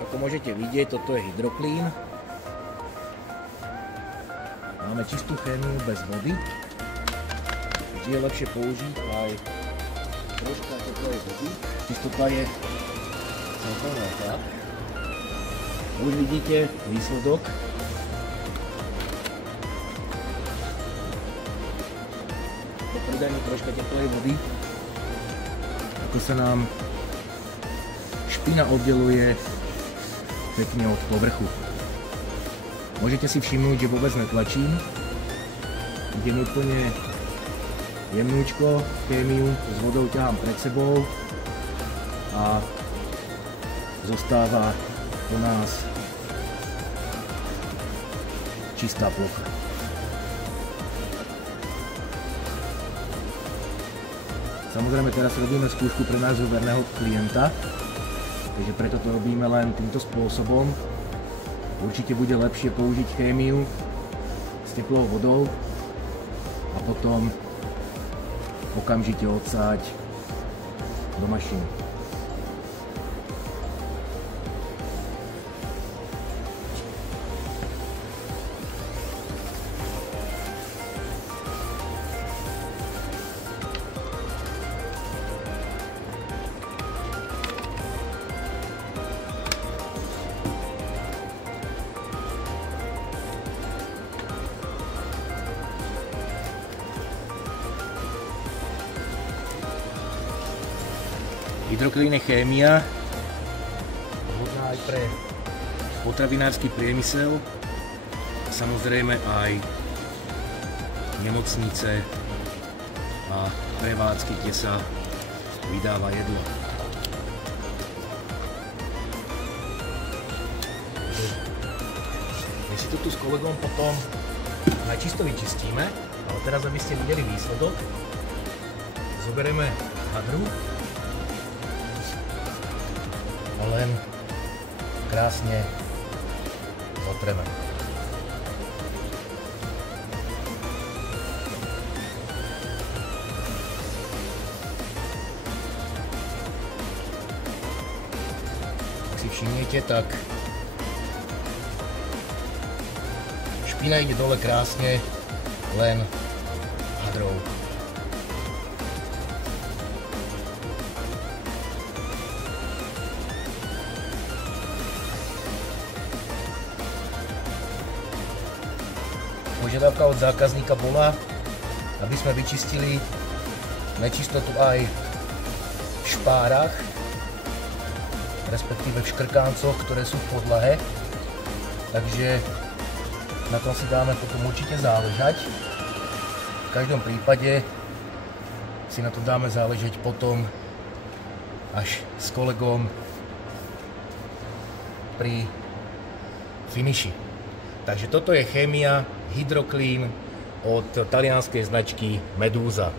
Ako môžete vidieť, toto je Hydroclean. Máme čistú chémiu bez vody. Vždy je lepšie použiť aj troška teplej vody. Čistota je celkom veľká. Už vidíte výsledok. Pridajme troška teplej vody. Ako sa nám špina oddeluje pekne od povrchu. Môžete si všimnúť, že vôbec netlačím. Idem úplne jemnúčko, chémiu s vodou ťahám pred sebou a zostáva u nás čistá plocha. Samozrejme teraz robíme skúšku pre nášho verného klienta, takže preto to robíme len týmto spôsobom. Určite bude lepšie použiť chémiu s teplou vodou a potom okamžite odsáť do mašiny. Hydroclean je chémia, vhodná aj pre potravinársky priemysel, a samozrejme aj nemocnice a prevádzky, kde sa vydáva jedlo. My si to tu s kolegom potom najčisto vyčistíme, ale teraz, aby ste videli výsledok, zoberieme hadru a len krásne zotreme. Ak si všimnete, tak špina ide dole krásne len hadrou. Požiadavka od zákazníka bola, aby sme vyčistili nečistotu aj v špárach, respektíve v škrkáncoch, ktoré sú v podlahe. Takže na tom si dáme potom určite záležať. V každom prípade si na to dáme záležať potom až s kolegom pri finiši. Takže toto je chémia Hydroclean od talianskej značky Medusa.